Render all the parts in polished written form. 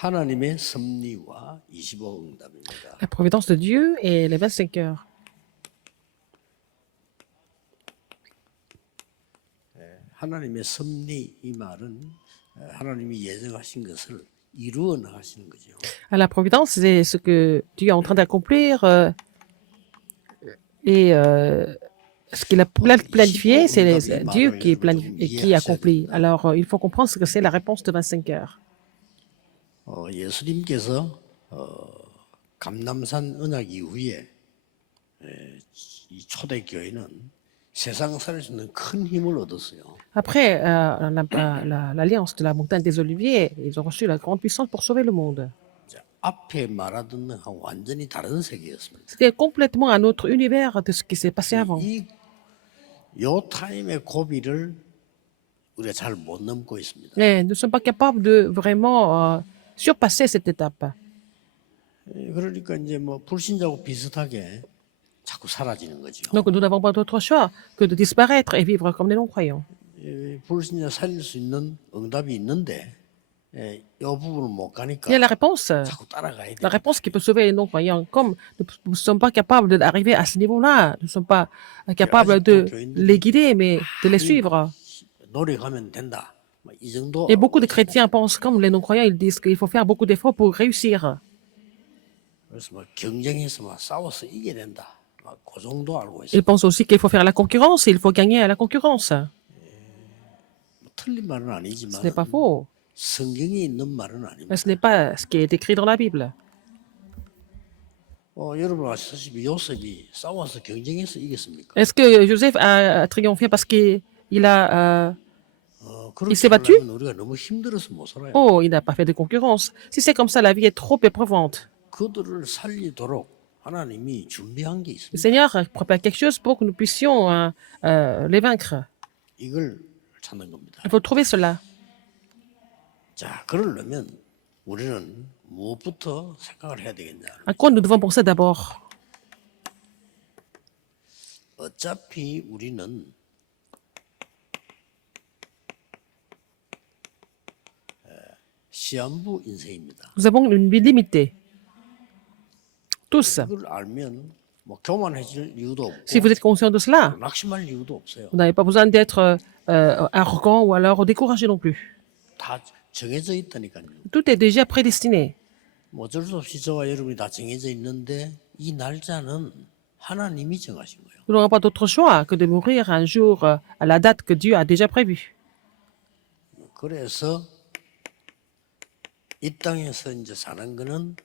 하나님의 섭리와 25 응답입니다. La providence de Dieu et les 25 heures. 하나님의 섭리 이 말은 하나님이 예정하신 것을 이루어 나가시는 거죠. La providence, c'est ce que Dieu est en train d'accomplir et ce qu'il a planifié, c'est Dieu qui accomplit. Alors, il faut comprendre ce que c'est la réponse de 25 heures. 예수님께서 감남산 언약 이후에 이 초대교회는 세상 살릴 수 있는 큰 힘을 얻었어요. Après l'alliance de la montagne des Oliviers, ils ont reçu la grande puissance pour sauver le monde. 앞에 말하던 것하고 완전히 다른 세계였습니다. C'était complètement un autre univers de ce qui s'est passé avant. 이 타임의 고비를 우리가 잘 못 넘고 있습니다. Mais nous ne sommes pas capables de vraiment surpasser cette étape. 그러니까 이제 뭐 불신자하고 비슷하게 자꾸 사라지는 거죠. Donc nous n'avons pas d'autre choix que de disparaître et vivre comme des non-croyants. 불신자 살릴 수 있는 응답이 있는데 이 부분을 못 가니까 Il y a la réponse qui peut sauver les non-croyants. Comme nous ne sommes pas capables d'arriver à ce niveau-là, nous ne sommes pas capables de les guider, mais de les suivre. 노력하면 된다. 이 정도. Et beaucoup de chrétiens pensent comme les non-croyants, ils disent qu'il faut faire beaucoup d'efforts pour réussir. 그래서 뭐 경쟁해서 막 싸워서 이겨야 된다. 그 정도 알고 있어요. Ils pensent aussi qu'il faut faire la concurrence, il faut gagner à la concurrence. 틀린 말은 아니지만 Ce n'est pas faux, 성경에 있는 말은 아닙니다. mais ce n'est pas ce qui est écrit dans la Bible. 여러분 아시다시피 요셉이 싸워서 경쟁해서 이겼습니까? Est-ce que Joseph a triomphé parce qu'il s'est battu? 우리가 너무 힘들어서 못 살아요. Oh, il n'a pas fait de concurrence. Si c'est comme ça, la vie est trop éprouvante. 그들을 살리도록 하나님이 준비한 게 Le 있습니다. Seigneur prépare quelque chose pour que nous puissions les vaincre. 이걸 찾는 겁니다. Il faut trouver cela. 자, 그러려면 우리는 무엇부터 생각을 해야 되겠냐? À quoi nous devons penser d'abord? 어차피 우리는 시한부 인생입니다. Nous avons une vie limitée. Tous. 그걸 알면 뭐 교만해질 이유도 없고 Si vous êtes conscient de cela, 낙심할 이유도 없어요. vous n'avez pas besoin d'être arrogant ou alors découragé non plus. 다 정해져 있다니까요. Tout est déjà prédestiné. 뭐 어쩔 수 없이 저와 여러분이 다 정해져 있는데 이 날짜는 하나님이 정하신 거예요. Nous n'aurons pas d'autre choix que de mourir un jour à la date que Dieu a déjà prévue. 그래서 이 땅에서 이제 사는 거는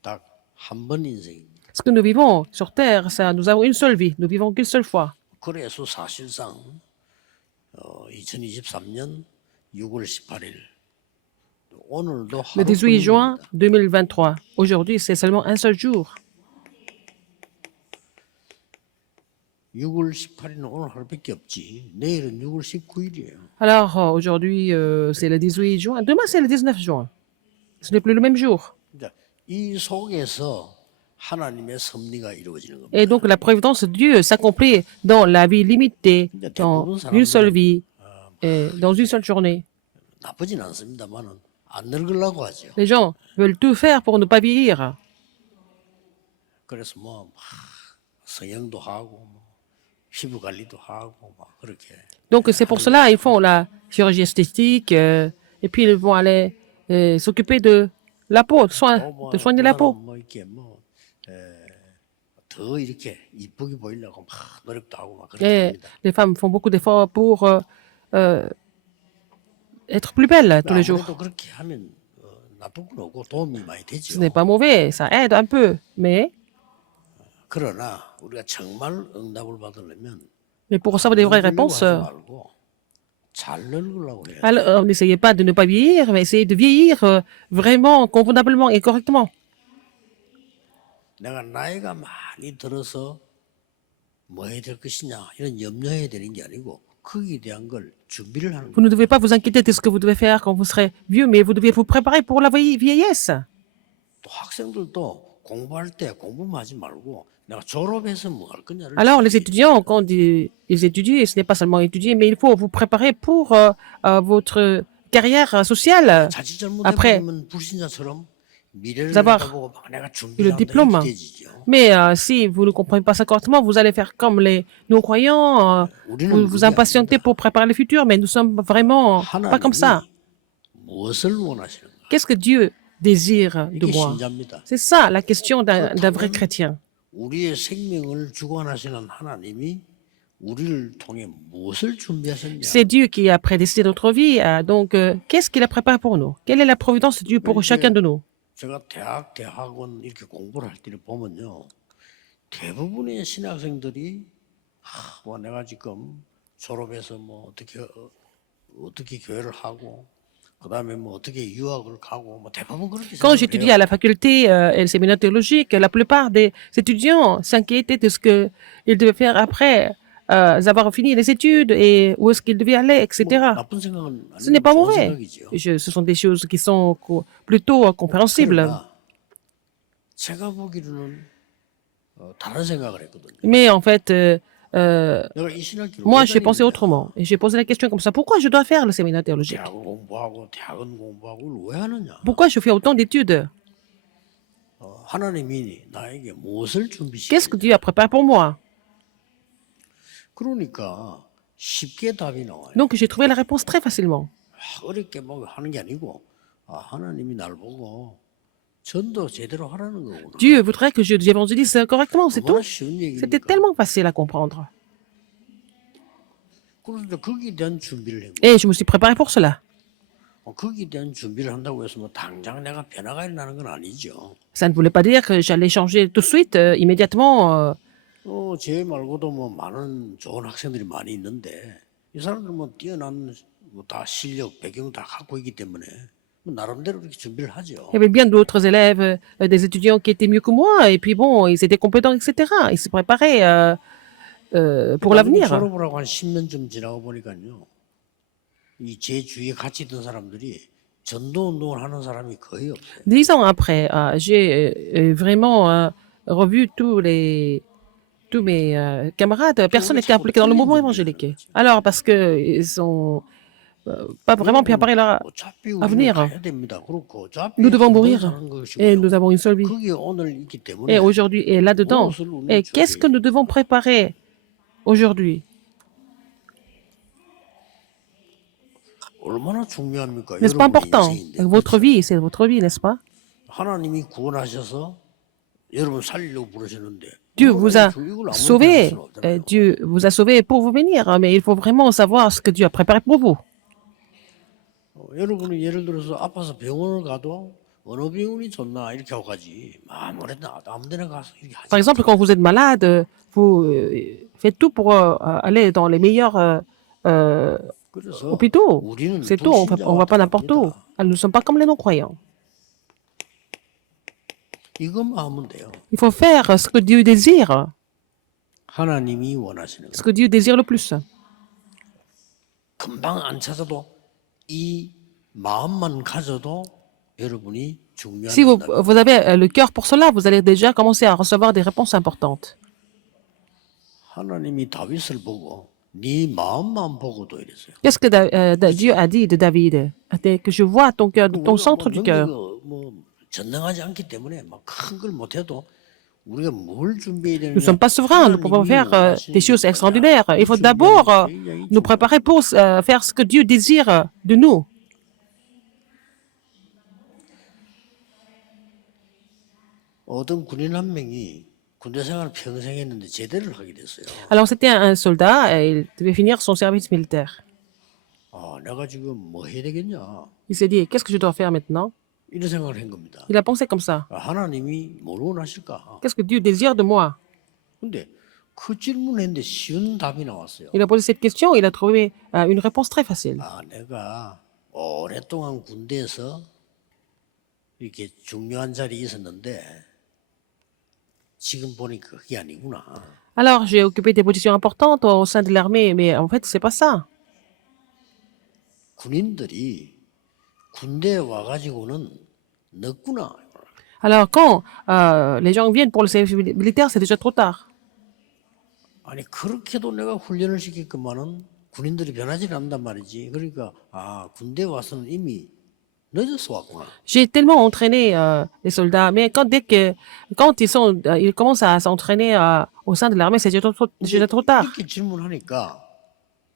딱 한 번 인생입니다. Ce que nous vivons sur terre, ça, nous avons une seule vie. Nous vivons qu'une seule fois. 그래서 사실상 2023년 6월 18일 오늘도 Le 18 juin 하루뿐입니다. 2023. Aujourd'hui, c'est seulement un seul jour. 6월 18일은 오늘 하루밖에 없지. 내일은 6월 19일이에요. Alors, aujourd'hui, c'est le 18 juin. Demain, c'est le 19 juin. Ce n'est plus le même jour. 이 속에서 하나님의 섭리가 이루어지는 겁니다. Et donc, la providence de Dieu s'accomplit dans la vie limitée, dans une seule vie, et dans une seule journée. 나쁘진 않습니다만은 안 늙으려고 하죠. Les gens veulent tout faire pour ne pas vieillir. 그래서 뭐 막 성형도 하고 뭐 피부 관리도 하고 막 그렇게. Donc, c'est pour cela ils font la chirurgie esthétique, et puis ils vont aller s'occuper de la peau, de soigner la peau. 뭐 이렇게 더 이렇게 이쁘게 보이려고 막 노력도 하고 막 그렇게 Et 합니다. les femmes font beaucoup d'efforts pour être plus belles tous les jours. 아무래도 그렇게 하면 나쁜 건 없고 도움이 많이 Ce 되죠. n'est pas mauvais, ça aide un peu, mais 그러나 우리가 정말 응답을 받으려면 pour recevoir des vraies 늙으려고 réponses, 하지 말고 잘 늙으려고 해야 돼. alors n'essayez pas de ne pas vieillir, mais essayez de vieillir vraiment, convenablement et correctement. 내가 나이가 많이 들어서 뭐 해야 될 것이냐 이런 염려해야 되는 게 아니고 거기에 대한 걸 준비를 하는 Vous 거예요. ne devez pas vous inquiéter de ce que vous devez faire quand vous serez vieux, mais vous devez vous préparer pour la vieillesse. 또 학생들도 공부할 때 공부만 하지 말고 내가 졸업해서 뭐 할 거냐를 Alors, les étudiants, quand ils étudient, ce n'est pas seulement étudier, mais il faut vous préparer pour votre carrière sociale 자칫 après 잘못해버리면 불신자처럼 미래를 avoir 내다보고 막 내가 eu 준비를 le 한다 diplôme. 이렇게 되지죠. Mais si vous ne comprenez pas ça correctement, vous allez faire comme les non-croyants, vous 우리는 vous 그게 impatientez 아닙니다. pour préparer le futur, mais nous sommes vraiment pas comme ça. 하나님이 무엇을 원하시는가? Qu'est-ce que Dieu désire de 이게 moi? 신자입니다. C'est ça la question d'un vrai 그렇다면 chrétien. 우리의 생명을 주관하시는 하나님이 우리를 통해 무엇을 준비하셨냐? C'est Dieu qui a prédestiné notre vie. Donc, qu'est-ce qu'il a préparé pour nous? Quelle est la providence de Dieu pour chacun de nous? 제가 대학원 이렇게 공부를 할 때를 보면요, 대부분의 신학생들이 뭐 내가 지금 졸업해서 뭐 어떻게 교회를 하고 그다음에 뭐 어떻게 유학을 가고 뭐 대부분 그렇게 Quand 생각을 j'étudiais 해요. à la faculté et le séminaire théologique, la plupart des étudiants s'inquiétaient de ce qu'ils devaient faire après avoir fini les études et où est-ce qu'ils devaient aller, 뭐 etc. 나쁜 생각은 Ce n'est 아니고 pas 좋은 mauvais. 생각이죠. Ce sont des choses qui sont plutôt compréhensibles. 그러나 제가 보기로는 다른 생각을 했거든요. Mais en fait, 내가 이 신학교를 moi, 왜 j'ai pensé 다니느냐? autrement. Et j'ai posé la question comme ça. Pourquoi je dois faire le séminaire théologique? 대학을 공부하고 대학원 공부하고 왜 하느냐? Pourquoi je fais autant d'études? 하나님이 나에게 무엇을 Qu'est-ce que 준비시켰냐? Dieu a préparé pour moi? 그러니까 쉽게 답이 나와요. Donc, j'ai trouvé la réponse très facilement. 어렵게 뭐 하는 게 아니고 하나님이 날 보고 전도 제대로 하라는 거구나. Dieu voudrait que j'évangélise correctement, c'est tout. 얼마나 쉬운 C'était 얘기입니까? tellement facile à comprendre. 그런데 거기에 대한 준비를 한 거예요. Et je me suis préparé pour cela. 거기에 대한 준비를 한다고 해서 뭐 당장 내가 변화가 일어나는 건 아니죠. Ça ne voulait pas dire que j'allais changer tout de suite, immédiatement. 제 말고도 뭐 많은 좋은 학생들이 많이 있는데 이 사람들 뭐 뛰어난 뭐 다 실력 배경 다 갖고 있기 때문에 뭐 나름대로 이렇게 준비를 하죠. Il y avait bien d'autres élèves, des étudiants qui étaient mieux que moi, et puis bon, ils étaient compétents, etc. Ils se préparaient pour 나중에 l'avenir. 졸업을 하고 한 10년쯤 지나고 보니까요. 이 제 주위에 같이 있던 사람들이 전도 운동을 하는 사람이 거의 없어요. 10 ans après, j'ai vraiment revu tous mes camarades. Personne n'était impliqué dans le mouvement évangélique. Alors, parce que ils sont pas vraiment préparé leur 어차피 우리는 avenir. 가야 됩니다. 그렇고 어차피 Nous devons 한 번 mourir 사는 et 것이고요. nous avons une seule vie. 그게 오늘 있기 Et 때문에 aujourd'hui, et là-dedans, et qu'est-ce que nous devons préparer aujourd'hui? 얼마나 중요합니까? N'est-ce pas 여러분의 important? 인생인데. Votre vie, c'est votre vie, n'est-ce pas? 하나님이 구원하셔서 여러분 살리려고 부르시는데 Dieu vous a 이걸 아무렇게 할 sauvé. 수는 없잖아요. Dieu vous a sauvé pour vous bénir, mais il faut vraiment savoir ce que Dieu a préparé pour vous. 여러분이 예를 들어서 아파서 병원을 가도 어느 병원이 좋나 이렇게 하고 가지 아무래도 아무 데나 가서 이렇게 하지. Par exemple, quand vous êtes malade, vous faites tout pour aller dans les meilleurs 그래서 hôpitaux. 우리는 C'est tout, on ne va pas n'importe où. 불신자와 Alors, nous ne sommes pas comme les non-croyants. 이것만 하면 돼요. Il faut faire ce que Dieu désire, 하나님이 원하시는 거. ce que Dieu désire le plus. 금방 안 찾아도 이 마음만 가져도 여러분이 중요한 Si vous, 문답이에요. vous avez le cœur pour cela, vous allez déjà commencer à recevoir des réponses importantes. 하나님이 다윗을 보고 네 마음만 보고도 이랬어요. Qu'est-ce que Dieu a dit de David? Que je vois ton cœur, ton centre du cœur. 뭐 전능하지 않기 때문에 막 큰 걸 못해도 우리가 뭘 준비해야 되느냐. Nous ne sommes pas souverains, nous pouvons faire des choses extraordinaires. Il faut d'abord nous préparer pour faire ce que Dieu désire de nous. 어떤 군인 한 명이 군대 생활을 평생 했는데 제대를 하게 됐어요. Alors c'était un soldat, et il devait finir son service militaire. 내가 지금 뭐 해야 되겠냐. Il s'est dit, qu'est-ce que je dois faire maintenant? 이런 생각을 한 겁니다. Il a pensé comme ça. 하나님이 뭘 원하실까? Qu'est-ce que Dieu désire de moi? 근데 그 질문했는데 쉬운 답이 나왔어요. Il a posé cette question, il a trouvé une réponse très facile. 내가 오랫동안 군대에서 이렇게 중요한 자리에 있었는데 지금 보니까 그게 아니구나. Alors j'ai occupé des positions importantes au sein de l'armée, mais en fait c'est pas ça. 군인들이 군대에 와가지고는 늦구나. Alors quand les gens viennent pour le service militaire, c'est déjà trop tard. 아니 그렇게도 내가 훈련을 시켰건만은 군인들이 변하지 않는단 말이지. 그러니까 군대 와서는 이미 늦어서 왔구나. J'ai tellement entraîné les soldats, mais quand ils commencent à s'entraîner au sein de l'armée, c'est déjà trop tard. 이렇게 질문하니까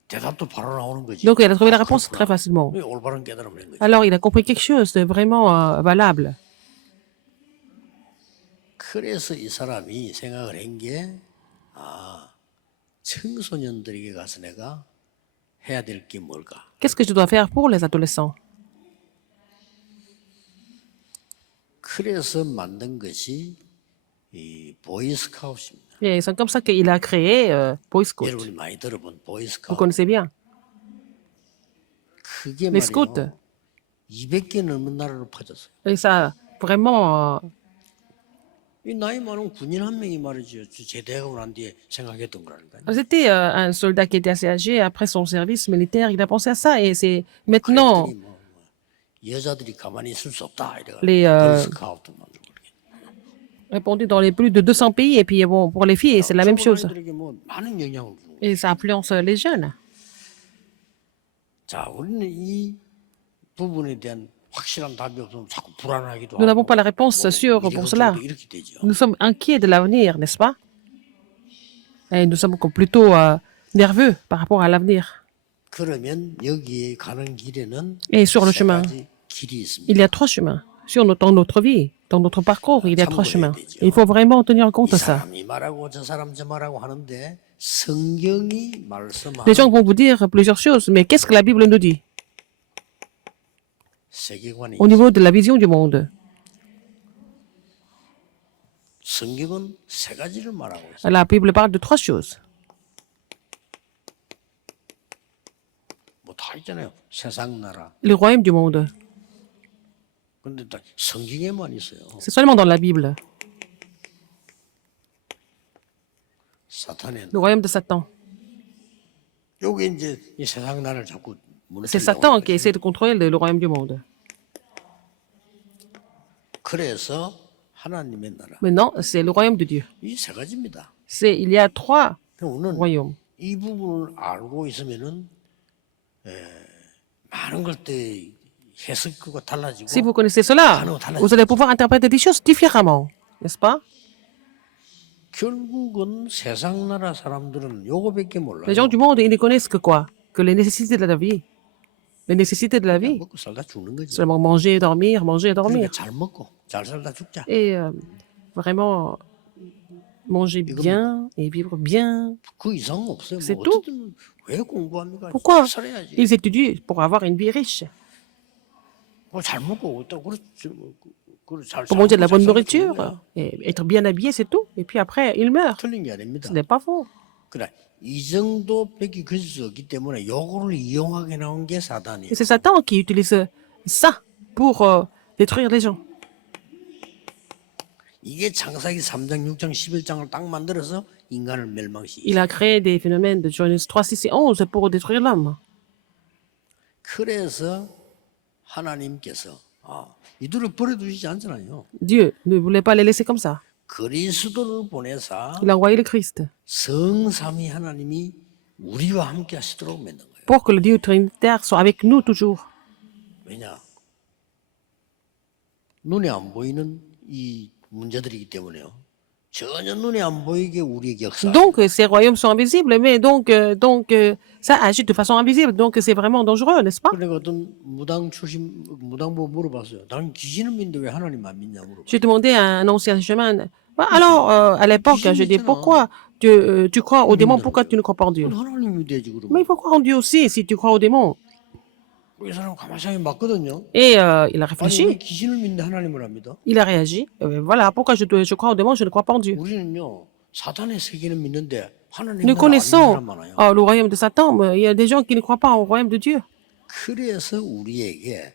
대답도 바로 나오는 거지. Donc il a trouvé la réponse très facilement. 그게 올바른 깨달음을 한 거지. Alors il a compris quelque chose de vraiment valable. 그래서 이 사람이 생각을 한 게 청소년들에게 가서 내가 해야 될 게 뭘까? Qu'est-ce que je dois faire pour les adolescents? 그래서 만든 것이 이 보이스카웃입니다. Et c'est comme ça qu'il a créé Boy Scout. 여러분이 많이 들어본 Vous 보이스카웃. connaissez bien. 그게 Les scouts. 말이에요. 200개 넘는 나라로 퍼졌어요. Et ça, vraiment, 이 나이 많은 군인 한 명이 말이죠. 제대하고 난 뒤에 생각했던 거라니까요. c'était un soldat qui était assez âgé après son service militaire. Il a pensé à ça et c'est maintenant 그랬더니 여자들이 가만히 있을 수 없다 이래가 les 걸스카우트 만들고 그렇게. répandu dans les plus de 200 pays. Et puis bon, pour les filles, c'est la même chose. 초등아이들에게 뭐 많은 영향을 주는 거예요. Et ça influence les jeunes. 자, 우리는 이 부분에 대한 확실한 답이 없으면 자꾸 불안하기도 Nous n'avons 하고 pas la réponse sûre 미래 pour cela. 걱정도 이렇게 되죠. Nous sommes inquiets de l'avenir, n'est-ce pas? Et nous sommes plutôt nerveux par rapport à l'avenir. 그러면 여기에 가는 길에는 Et sur le 세 chemin, 가지 길이 있습니다. il y a 3 chemins. Dans notre vie, dans notre parcours, il y a 3 chemins. Il faut vraiment tenir compte 이 de ça. 사람이 말하고 저 사람 저 말하고 하는데 성경이 말씀하는 Les gens vont vous dire plusieurs choses, mais qu'est-ce que la Bible nous dit 세계관이 au niveau de la vision du monde? 성경은 세 가지를 말하고 있어요. La Bible parle de 3 choses. 뭐 다 있잖아요. 세상 나라. Le royaume du monde. 근데 딱 성경에만 있어요. C'est seulement dans la Bible. 사탄의 Le royaume de Satan. 요게 이제 이 세상 나라를 자꾸 C'est 무너뜨리려고 Satan 하는 qui 거죠. essaie de contrôler le royaume du monde. 그래서 하나님의 나라. Maintenant, c'est le royaume de Dieu. 이 세 가지입니다. Il y a 3 우리는 royaumes. 이 부분을 알고 있으면은 많은 것들 해석과 달라지고 Si vous connaissez cela, vous allez pouvoir interpréter des choses différemment, n'est-ce pas? 결국은 세상 나라 사람들은 요거밖에 몰라요. Les gens du monde, ils ne connaissent que quoi? Que les nécessités de la vie. Les nécessités de la vie. 먹고 살다 죽는 거지. Seulement manger, dormir, manger et dormir. 그러니까 잘 먹고 잘 살다 죽자. Et vraiment manger bien et vivre bien. 그 이상 없어요. C'est 뭐 tout. 어쨌든 왜 공부합니까? Pourquoi 잘 살아야지. ils étudient pour avoir une vie riche? 뭐잘 먹고 또 그렇지. 잘 Pour manger de la 살고 bonne 잘 살고 죽는 nourriture 거야. et être bien habillé, c'est tout. Et puis après, ils meurent. 틀린 게 아닙니다. Ce n'est pas faux. 그래 이 정도밖에 그릴 수 없기 때문에 요거를 이용하게 나온 게 사단이에요. Et c'est Satan qui utilise ça pour détruire les gens. 이게 창세기 3장, 6장, 11장을 딱 만들어서 인간을 멸망시키죠. Il a créé des phénomènes de Genèse 3, 6 et 11 pour détruire l'homme. 그래서 하나님께서 이들을 버려두시지 않잖아요. Dieu ne voulait pas les laisser comme ça. 그리스도를 보내사 Il a envoyé le Christ 성삼위 하나님이 우리와 함께 하시도록 만든 거예요. pour que le Dieu trinitaire soit avec nous toujours. 왜냐? 눈에 안 보이는 이 문제들이기 때문에요. 전혀 눈에 안 보이게 우리에게 역사. Donc, ces royaumes sont invisibles, mais ça agit de façon invisible. Donc, c'est vraiment dangereux, n'est-ce pas? 그러니까 어떤 무당보 물어봤어요. 난 귀신을 믿는데 왜 하나님 안 믿냐 물어봐. J'ai demandé à un ancien chemin. Alors, à l'époque, j'ai dit, pourquoi tu crois aux démons, pourquoi tu ne crois pas en Dieu? 하나님 믿어야지 그러면. Mais il faut croire en Dieu aussi si tu crois aux démons. 이 사람 가만히 생각해 봤거든요. Et il a 아니 왜 réfléchi, 귀신을 믿는데 하나님을 안 믿어? il a réagi. Voilà, pourquoi je crois aux démons, je ne crois pas en Dieu. 우리는요 사탄의 세계는 믿는데 하나님 Nous 나라 안 믿는 connaissons 사람 많아요. le royaume de Satan, mais il y a des gens qui ne croient pas au royaume de Dieu. 그래서 우리에게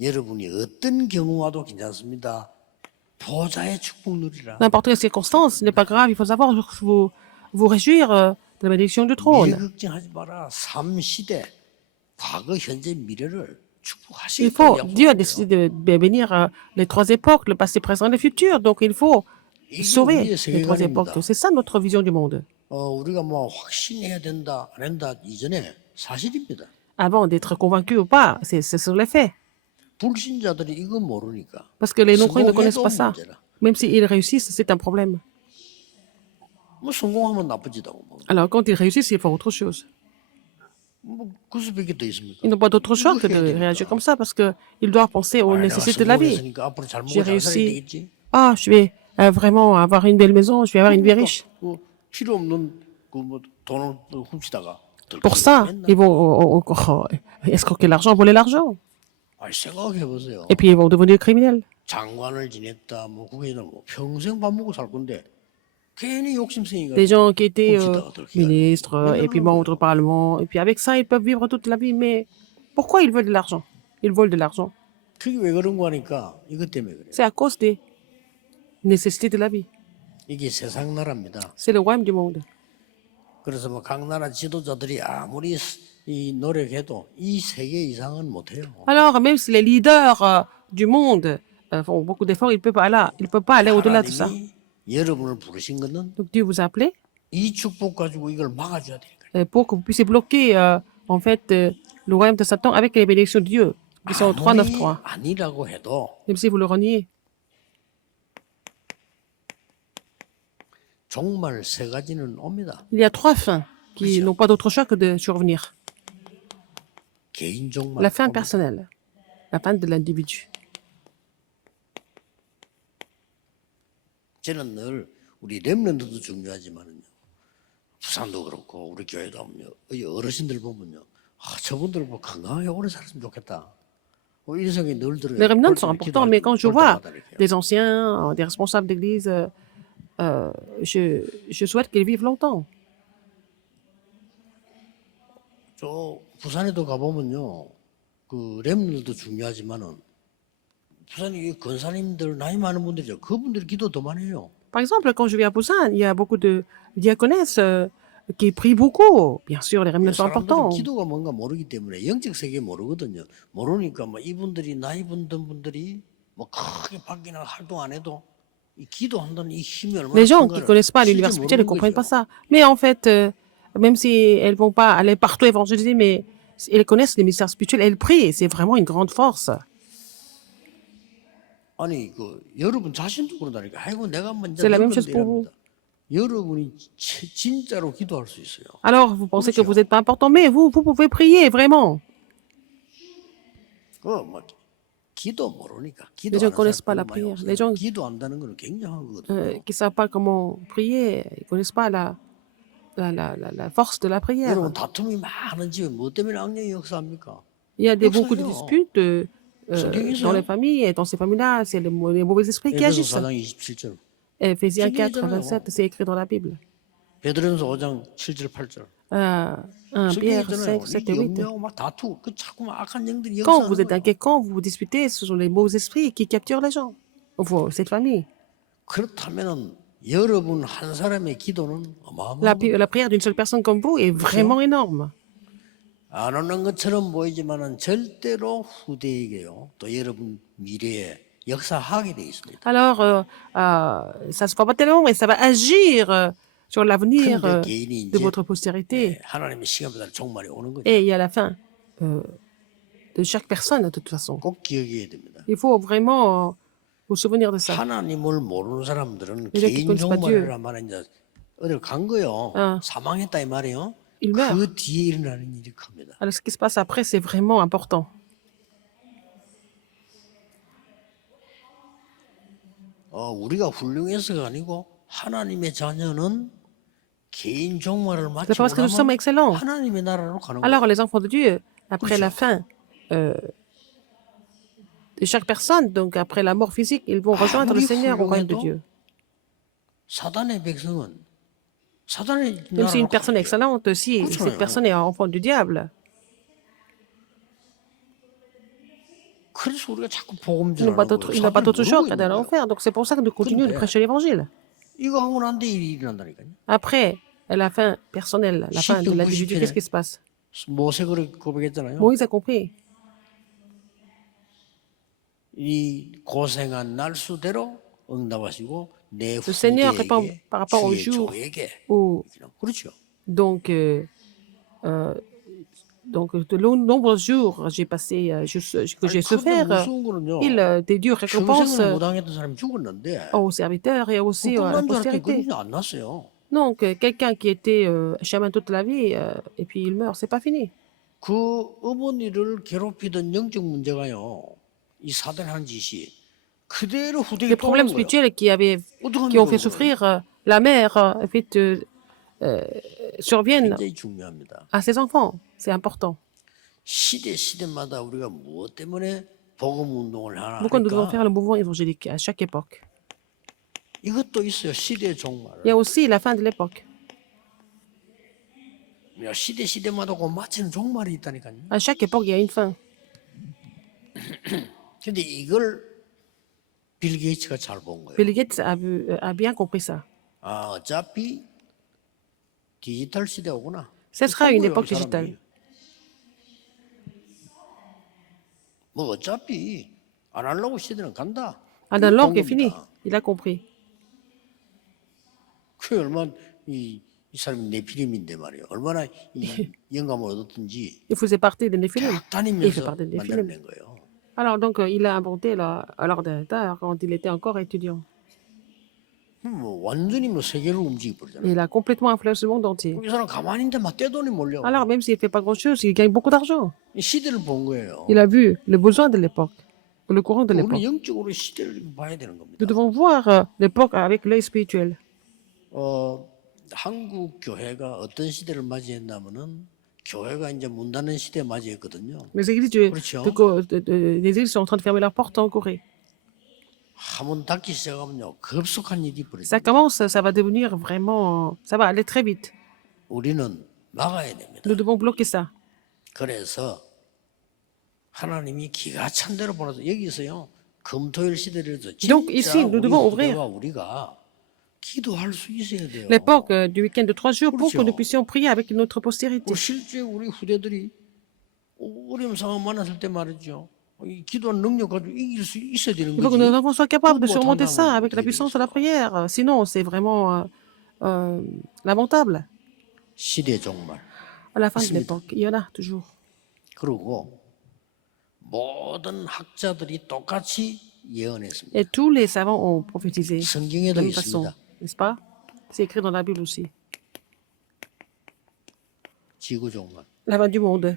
여러분이 어떤 경우와도 괜찮습니다. 보좌의 축복 누리라. N'importe quelle circonstance, ce n'est pas grave, il faut savoir vous réjouir de la bénédiction du trône. 미래 걱정하지 마라. 3시대 과거, 현재, 미래를 Il 축복하시겠다고 faut, Dieu a 약속했어요. décidé de bénir les 3 époques, le passé, présent et le futur. Donc, il faut 이게 sauver 우리의 les 3 époques. 세계관입니다. C'est ça notre vision du monde. 우리가 뭐 확신해야 된다, 안 한다 이전에 사실입니다. avant d'être convaincu ou pas. C'est sur les faits. 불신자들이 이거 모르니까 Parce que les non-croyants ne connaissent 성공해도 pas ça. 문제라. Même s'ils réussissent, c'est un problème. 뭐 성공하면 나쁘지다고 뭐. Alors, quand ils réussissent, ils font autre chose. 그 수밖에 더 있습니까? Ils n'ont pas d'autre choix 이거 que de 해야 되니까. réagir comme ça parce qu'ils doivent penser aux 내가 nécessités de la vie. 성공했으니까 앞으로 잘 J'ai 먹고 잘 살아야 réussi. 되겠지. Ah, je vais vraiment avoir une belle maison, je vais avoir une vie riche. 그 필요 없는 그 뭐 돈을 훔치다가 Pour ça, ils vont encore escroquer l'argent, voler l'argent. 아, 생각해 보세요. Et puis ils vont devenir criminels. 장관을 지냈다, 뭐 국회의원 뭐 평생 밥 먹고 살 건데 괜히 욕심쟁이가 Des gens qui étaient 훔치다가 그렇게 ministres 하는 et puis 거예요. membres du Parlement. Et puis avec ça, ils peuvent vivre toute la vie. Mais pourquoi ils veulent de l'argent? Ils volent de l'argent. 그게 왜 그런 거 하니까 이것 때문에 그래요. C'est à cause des nécessités de la vie. 이게 세상 나라입니다. C'est le royaume du monde. 그래서 뭐 각 나라 지도자들이 아무리 이 노력해도 이 세계 이상은 못해요. Alors, même si les leaders du monde font beaucoup d'efforts, ils ne peuvent pas aller au-delà de ça. 하나님이 여러분을 부르신 것은 Donc Dieu vous a appelé 이 축복 가지고 이걸 막아줘야 되니까. pour que vous puissiez bloquer en fait le royaume de Satan avec les bénédictions de Dieu, qui sont 3, 9, 3. 아니라고 해도 Même si vous le reniez. 종말 세 가지는 옵니다. Il y a 3 fins qui n'ont pas d'autre choix que de survenir. 개인 종말. La fin 옵니다. personnelle, la fin de l'individu. 저는 늘 우리 렘넌트도 중요하지만은요. 부산도 그렇고 우리 교회도 보면요. 이 어르신들 보면요. 아, 저분들 뭐 건강하게 오래 살았으면 좋겠다. 이 생각이 늘 들어요. Les remnants sont 볼 때 importants, mais quand je 볼 vois 때마다 이렇게요. des anciens, des responsables d'église, je souhaite qu'ils vivent longtemps. 저 부산에도 가보면요. 그 렘넌트도 중요하지만은 부산이 이 권사님들 나이 많은 분들이죠. 그분들이 기도 더 많이 해요. Par exemple, quand je vais à Busan, il y a beaucoup de diaconesses qui prient beaucoup. Bien sûr, les remnants sont 사람들은 importants. 기도가 뭔가 모르기 때문에 영적 세계 모르거든요. 모르니까 뭐 이분들이 나이 든 분들이 뭐 크게 밖이나 활동 안 해도 이 기도한다는 이 힘이 얼마나 Les gens qui ne 큰가를 connaissent pas 실제 l'univers spirituel ne 모르는 comprennent pas 거죠. ça. Mais en fait, même si elles vont pas aller partout évangéliser, mais elles connaissent les mystères spirituels, elles prient. C'est vraiment une grande force. 아니 그 여러분 자신도 그러다니까. 아이고 내가 먼저 C'est la même chose pour vous. 여러분이 진짜로 기도할 수 있어요. Alors, vous pensez que vous n'êtes pas important, mais vous pouvez prier, vraiment. 그뭐 기도 모르니까. 기도 Les gens 안 ne connaissent 하는 pas la 사람 많이 prière. 없어요. Les gens 기도한다는 건 굉장한 거거든요. qui ne savent pas comment prier, ils ne connaissent pas la force de la prière. 여러분 다툼이 많은 집에 뭐 때문에 악령이 역사합니까? Il y a beaucoup de disputes 성경에 dans les 있어요. familles, et dans ces familles-là, c'est les mauvais esprits qui 에베소 agissent. 4장 27절, Éphésiens 성경에 4, 있잖아요. 27, c'est écrit dans la Bible. 베드로전서 5장 7절 8절. 1 성경에 Pierre 있잖아요. 5, 7 이게 et 8. 염려하고 막 다투고 그 자꾸 막 악한 영들이 Quand 역사하는 vous êtes 거예요. inquiet, quand vous vous disputez, ce sont les mauvais esprits qui capturent les gens. Cette famille. 그렇다면은 여러분 한 사람의 기도는 어마어마한 La prière d'une seule personne comme vous est vraiment énorme. 안 오는 것처럼 보이지만은 절대로 후대에게요. 또 여러분 미래에 역사하게 돼 있습니다. Alors, ça se voit pas tellement, mais ça va agir sur l'avenir 근데 개인이 de 이제 votre postérité. 하나님의 시간보다 종말이 오는 거죠. Et il y a la fin de chaque personne, de toute façon. 꼭 기억해야 됩니다. Il faut vraiment vous souvenir de ça. 하나님을 모르는 사람들은 Les gens qui 개인 connaissent pas Dieu. 종말이란 말은 이제 어딜 간 거요. 사망했다 이 말이에요. Il meurt. 그 뒤에 일어나는 일이 큽니다. Alors, ce qui se passe après, c'est vraiment important. 우리가 훌륭해서가 아니고 하나님의 자녀는 개인 종말을 C'est 마치고 parce que nous sommes 나면 excellents. 하나님의 나라로 가는 거예요. Alors, les enfants de Dieu, après la fin de chaque personne, donc après la mort physique, ils vont rejoindre le 아무리 Seigneur au royaume de 훌륭해도 Dieu. 사단의 백성은 사단의 Même si une 나라로 personne est 가는 거예요. excellente, si 그렇잖아요. cette personne est enfant du diable, 그래서 우리가 자꾸 il 복음전하는 n'a pas d'autre choix 거예요. qu'à d'aller en enfer. Donc c'est pour ça que nous continuons de 근데 prêcher l'évangile. 이거 하고 난 뒤에 일이 일어난다니까요. Après, à la fin personnelle, la fin de l'individu, qu'est-ce qui se passe? 모세가 고백했잖아요. Moïse a compris. 이 고생한 날 수대로 응답하시고 내 Le Seigneur répond 후대에게 par rapport au 주의 jour 종에게 où, 그렇죠. donc, Donc, de nombreux jours, j'ai passé, que 아니 j'ai 그런데 souffert. 무서운 거는요. Il des dures récompenses 평생을 무당했던 사람이 죽었는데 aux serviteurs et 그 aussi à la 끝난 줄 알았더니 postérité. 그게 안 났어요. Donc, quelqu'un qui était chaman toute la vie et puis il meurt, c'est pas fini. 그 어머니를 괴롭히던 영적 문제가요. 이 사단이 한 짓이 그대로 후대에 Les 또 오는 problèmes 거예요. spirituels qui ont fait 어떡합니까 그거는? souffrir la mère en fait, surviennent 굉장히 중요합니다. à ses enfants. C'est important. 시대마다 우리가 무엇 때문에 복음 운동을 하나 Pourquoi nous devons faire 하니까 le mouvement évangélique à chaque époque? 이것도 있어요. 시대의 종말. Il y a aussi la fin de l'époque. 시대마다 그 맞추는 종말이 있다니까요. À chaque époque, il y a une fin. 근데 이걸 빌 게이츠가 잘 본 거예요. Bill Gates a bien compris ça. 아, 어차피 디지털 시대 오구나. Ce sera une 본 거예요, époque 이 사람이. digitale. 뭐 어차피 아날로그 시대는 간다. Analog 본 est fini. 겁니다. Il a compris. 그 얼마나 이 사람이 네피림인데 말이에요. 얼마나 이 영감을 얻었든지 Il faisait partie des Néphilim. 쫙 Il fait 다니면서 partie des Néphilim. 만들어낸 거예요. Alors, donc, il a inventé l'ordinateur quand il était encore étudiant. 뭐 완전히 뭐 세계를 움직여 Et 버리잖아요. il a complètement influencé le monde entier. 이 사람 가만히 있는데 막 떼돈이 몰려. Alors, même s'il ne fait pas grand-chose, il gagne beaucoup d'argent. 이 시대를 본 거예요. Il a vu le besoin de l'époque, le courant de 우리 l'époque. 영적으로 시대를 봐야 되는 겁니다. Nous devons voir l'époque avec l'œil spirituel. 한국 교회가 어떤 시대를 맞이했냐면은 교회가 이제 문 닫는 시대 맞이했거든요. Les églises, 그렇죠. les églises sont en train de fermer leurs portes en Corée. 한번 닫기 시작하면요 급속한 일이 Ça 벌어집니다. commence, ça va devenir vraiment, ça va aller très vite. 우리는 막아야 됩니다. Nous devons bloquer ça. 그래서 하나님이 기가 찬 대로 보내서 여기서요 금토일 시대에서 Donc, 진짜 ici, nous 우리 devons ouvrir 후대와 우리가 기도할 수 있어야 돼요. l'époque du week-end de 3 jours pour que 그렇죠. nous puissions prier avec notre postérité. 실제 우리 후대들이 어려운 상황 만났을 때 말이죠. 이 기도하는 능력 가지고 이길 수 있어야 되는 Il faut que 거지. nos enfants soient capables de 그거 surmonter 못한다면 ça avec la 어떻게 puissance de la 되겠어? prière. Sinon, c'est vraiment lamentable. 시대 종말. À la fin de 있습니다. l'époque, il y en a toujours. 그리고 모든 학자들이 똑같이 예언했습니다. Et tous les savants ont prophétisé de 성경에도 la même façon, 있습니다. n'est-ce pas? C'est écrit dans la Bible aussi. 지구 종말. La fin du monde.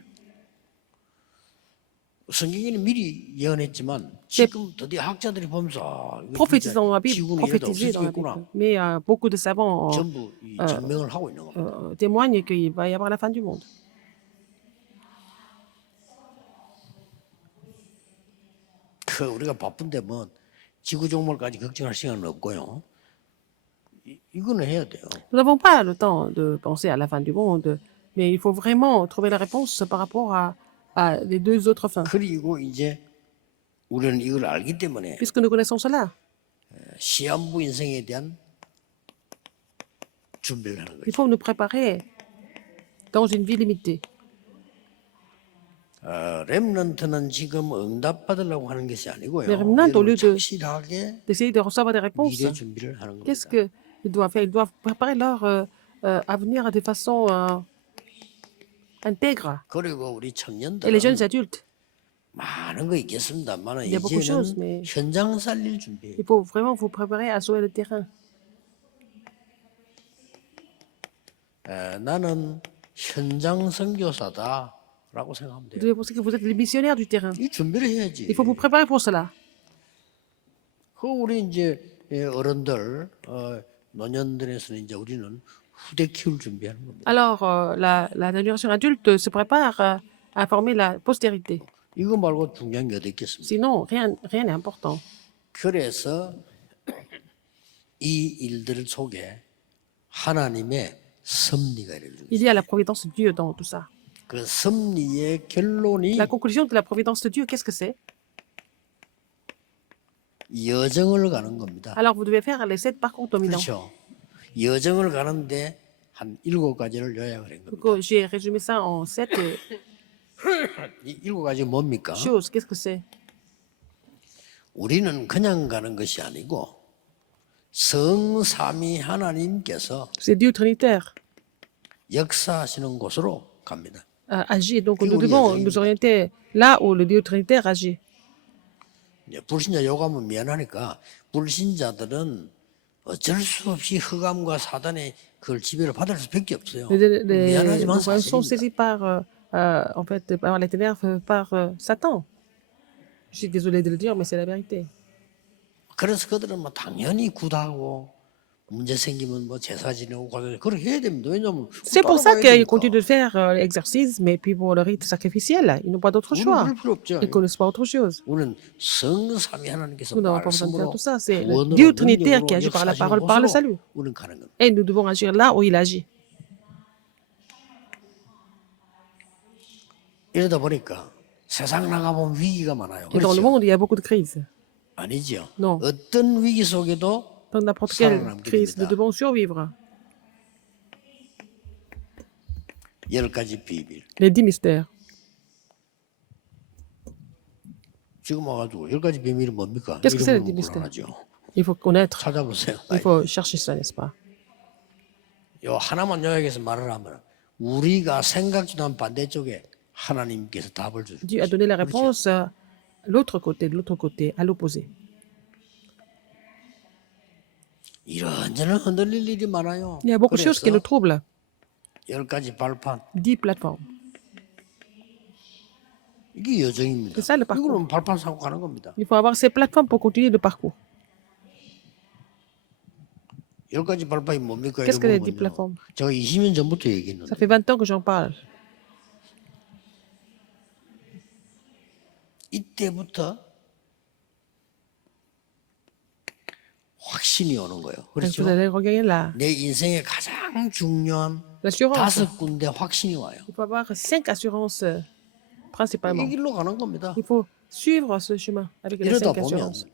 성경에는 미리 예언했지만 지금 드디어 학자들이 보면서 아, 이거 Prophétisé 진짜 dans la Bible, 지구는 이러다 prophétisé dans la Bible. 없어지겠구나. Mais beaucoup de savants 전부 이 증명을 하고 있는 겁니다. témoignent qu'il va y avoir la fin du monde. 그 우리가 바쁜데 뭐 지구 종말까지 걱정할 시간은 없고요. 이거는 해야 돼요. Nous n'avons pas le temps de penser à la fin du monde, mais il faut vraiment trouver la réponse par rapport à les deux autres fins. 그리고 이제 우리는 이걸 알기 때문에 Puisque nous connaissons cela, 시한부 인생에 대한 준비를 하는 il 거죠. faut nous préparer dans une vie limitée. 렘넌트는 지금 응답받으려고 하는 것이 아니고요. Les remnants, au lieu de- 확실하게 D'essayer de recevoir des réponses. 미래 준비를 하는 Qu'est-ce 겁니다. qu'ils doivent faire? Ils doivent préparer leur avenir de façon intègre. 그리고 우리 Et les 청년들은 jeunes adultes, 많은 거 있겠습니다만 Il y a beaucoup de choses, 이제는 mais- 현장 살릴 준비. il faut vraiment vous préparer à sauver le terrain. 나는 현장 선교사다라고 생각하면 Vous 돼요. devez penser que vous êtes les missionnaires du terrain. 이 준비를 해야지. Il faut vous préparer pour cela. 그 우리 이제 어른들, 노년들에서는 이제 우리는 후대 키울 준비하는 겁니다. Alors, la génération adulte se prépare à former la postérité. 이거 말고 중요한 게 어디 있겠습니까? Sinon, rien n'est important. 그래서 이 일들 속에 하나님의 섭리가 이루어집니다. Il y a la providence de Dieu dans tout ça. 그 섭리의 결론이 La conclusion de la providence de Dieu, qu'est-ce que c'est? 여정을 가는 겁니다. Alors, vous devez faire les 7 parcours dominants. 그렇죠. 여정을 가는데 한 7가지를 요약을 한 겁니다. Donc, j'ai résumé ça en 7 이 7가지 뭡니까? choses. Qu'est-ce que c'est? 우리는 그냥 가는 것이 아니고 성삼위 하나님께서 C'est Dieu trinitaire. 역사하시는 곳으로 갑니다. agit. Donc, 그게 nous 우리 devons 예정입니다. nous orienter là où le Dieu trinitaire agit. 이제 불신자 요구하면 미안하니까 불신자들은 어쩔 수 없이 흑암과 사단의 그걸 지배를 받을 수밖에 없어요. 미안하지만 Nos problèmes sont 사실입니다. saisis par, en fait, par les ténèbres, par Satan. Je suis désolé de le dire, mais c'est la vérité. 그래서 그들은 뭐 당연히 굿하고 문제 생기면 뭐 제사 지내고 과자 그렇게 해야 됩니다. 왜냐하면 C'est pour ça 따라가야 qu'ils 되니까. continuent de faire l'exercice, mais puis pour le rite sacrificiel, ils n'ont pas d'autre 우리는 choix. 그럴 필요 없죠. Ils ne connaissent pas autre chose. 우리는 성삼위 하나님께서 Nous n'avons pas besoin de faire 말씀으로 tout ça. C'est le 구원으로 Dieu trinitaire 능력으로 qui agit par la 역사하시는 parole, par le 곳으로 salut. 우리는 가는 겁니다. Et nous devons agir là où il agit. 이러다 보니까 세상 나가보면 위기가 많아요. Et dans le 그렇죠? monde, il y a beaucoup de crises. 아니죠. Non. 어떤 위기 속에도 Dans n'importe quelle 살아남게 crise, nous 됩니다. devons survivre. 10가지 비밀. Les 10 mystères. 지금 와가지고 10가지 비밀이 뭡니까? Qu'est-ce que c'est, 이름은 les 10 mystères? 불안하죠. Il faut connaître, 찾아보세요. il faut chercher ça, n'est-ce pas? 요 하나만 요약해서 말을 하면 우리가 생각지도 않은 반대쪽에 하나님께서 답을 주죠. Dieu a donné la réponse à l'autre côté, de l'autre côté, à l'opposé. 이런저런 흔들릴 일이 많아요. Il y a beaucoup de choses qui nous 그래서 troublent. 10가지 발판 10 plateformes. 이게 여정입니다. C'est ça le parcours. 이거는 발판 사고 가는 겁니다. Il faut avoir ces plateformes pour continuer le parcours. 10가지 발판이 뭡니까? Qu'est-ce que les 10 이러면요. plateformes? 제가 20년 전부터 Ça 얘기했는데 fait 20 ans que j'en parle. 이때부터 확신이 오는 거예요. Donc, vous 그렇죠? allez regagner 내 인생의 가장 중요한 l'assurance. 5군데 확신이 와요. Il faut avoir 5 assurances principalement. 이 길로 가는 겁니다. Il faut suivre ce chemin avec les 이러다 5 보면 assurances.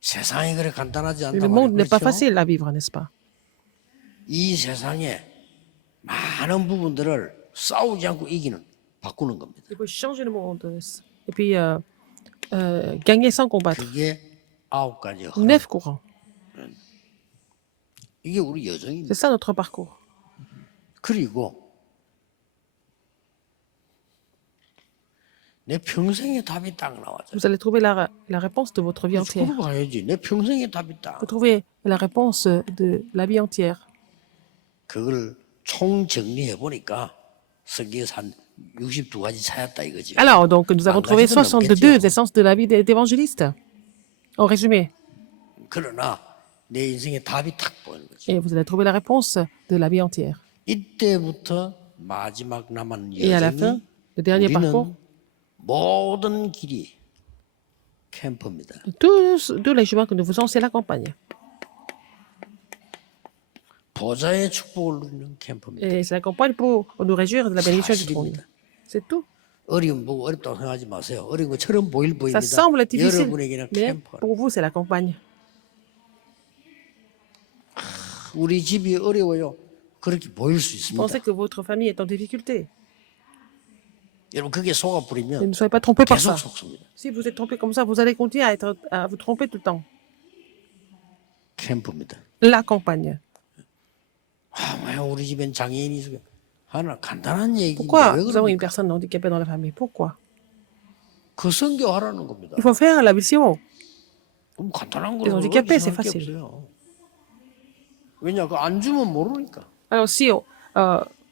세상이 그래 간단하지 Le 않단 monde n'est pas 말이에요. 그렇죠? facile à vivre, n'est-ce pas? 이 세상에 많은 부분들을 싸우지 않고 이기는 바꾸는 겁니다. Il faut changer le monde. Et puis, gagner sans combattre. 그게 9가지 흐름. 9 courants. 이게 우리 여정입니다. C'est ça notre parcours. 그리고 내 평생의 답이 딱 나와요. Vous allez trouver la réponse de votre vie entière. 그러고 가야지. 내 평생의 답이 딱. Vous trouvez la réponse de la vie entière. 그걸 총 정리해 보니까 성경에서 한 62가지 찾았다 이거지. Alors, donc, nous avons trouvé 가지도 62 넘겠죠. essences de la vie d'évangéliste. En résumé. 그러나 내 인생의 답이 탁 보이는 거지. Et vous allez trouver la réponse de la vie entière. 이때부터 마지막 남은 Et à la fin, 여정이 le dernier parcours, 우리는 모든 길이 캠프입니다. tous les chemins que nous faisons, c'est la campagne. 보좌의 축복을 누리는 캠프입니다. Et c'est la campagne pour nous réjouir de la bénédiction du trône. 사실입니다. C'est tout. 어려움 보고 어렵다고 생각하지 마세요. 어려운 것처럼 보일 Ça 보입니다. semble difficile, 여러분에게는 mais 캠프. pour vous, c'est la campagne. 우리 집이 어려워요. 그렇게 보일 수 있습니다. Pensez que votre famille est en difficulté. 여러분 그게 속아 Et 부리면 ne soyez pas trompés par 계속 ça. 속습니다. Si vous êtes trompé comme ça, vous allez continuer à vous tromper tout le temps. 캠프입니다. La campagne. 왜 우리 집엔 장애인이 있어? 하나 간단한 얘기인데 Pourquoi 왜 nous avons une 그럽니까? personne handicapée dans la famille? Pourquoi? 그 선교하라는 겁니다. Il faut faire la mission. 그럼 간단한 Les 거로 handicapés, c'est 생각할 게 facile. 없어요. 왜냐 그 안 주면 모르니까. Alors, si on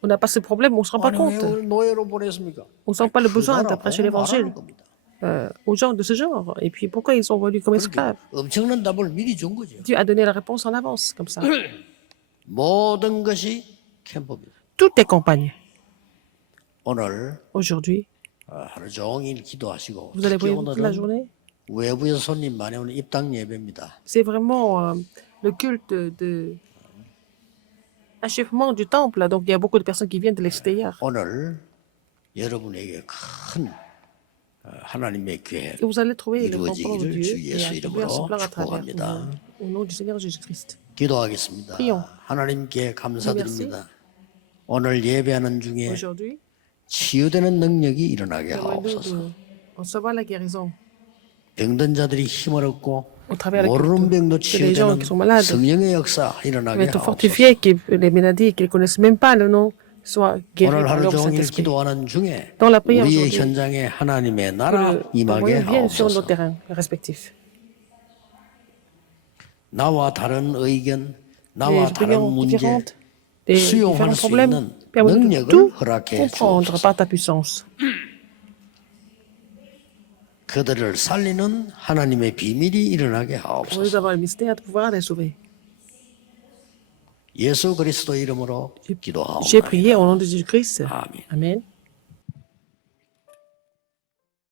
n'a pas ce problème, on ne se rend pas 아니 왜 compte. 우리 노예로 보냈습니까? On ne sent pas le 그 besoin 나라 d'approcher 복음 l'évangile 말하는 겁니다. aux gens de ce genre. Et puis, pourquoi ils sont venus comme esclaves? 엄청난 답을 미리 준 거죠. Dieu a donné la réponse en avance, comme ça. 모든 것이 캠프입니다. Tout est campagne. 오늘 Aujourd'hui, 하루 종일 기도하시고 vous allez 특히 prier toute la 오늘은 journée. 외부에서 손님 많이 오는 입당 예배입니다. C'est vraiment le culte de achèvement du temple. Donc, il y a beaucoup de personnes qui viennent de l'extérieur. 오늘 여러분에게 큰 하나님의 계획 Et vous allez trouver le complot de 이루어지기를 Dieu 주 et 예수 accomplir son 이름으로 plan à travers 축복합니다. vous. Au nom du Seigneur Jésus-Christ. 기도하겠습니다. Prions. 하나님께 감사드립니다. 오늘 예배하는 중에 Aujourd'hui, 치유되는 능력이 일어나게 demandons 하옵소서. de recevoir la guérison 병든 자들이 힘을 얻고 au travers de 모르는 병도 que les gens 치유되는 qui sont malades 성령의 역사 va 일어나게 être 하옵소서. fortifiés, les maladies qu'ils ne connaissent même pas le nom soient guéris 오늘 par 하루 l'œuvre du 종일 Saint-Esprit. 기도하는 중에 Dans la prière 우리의 aujourd'hui, 현장에 하나님의 Que 나라 le 임하게 moyen vienne sur nos 하옵소서. terrains respectifs. 나와 다른 의견, Les 나와 다른 opinions 문제 différentes, les 수용할 différents 수 problèmes, 있는 permettent de 능력을 tout 허락해 comprendre 주옵소서. par ta puissance. 그들을 살리는 하나님의 비밀이 일어나게 Pour nous 하옵소서. avoir le mystère de pouvoir les sauver. 예수 그리스도 이름으로 J'ai 기도하옵나이다. prié au nom de Jésus-Christ. 아멘. Amen.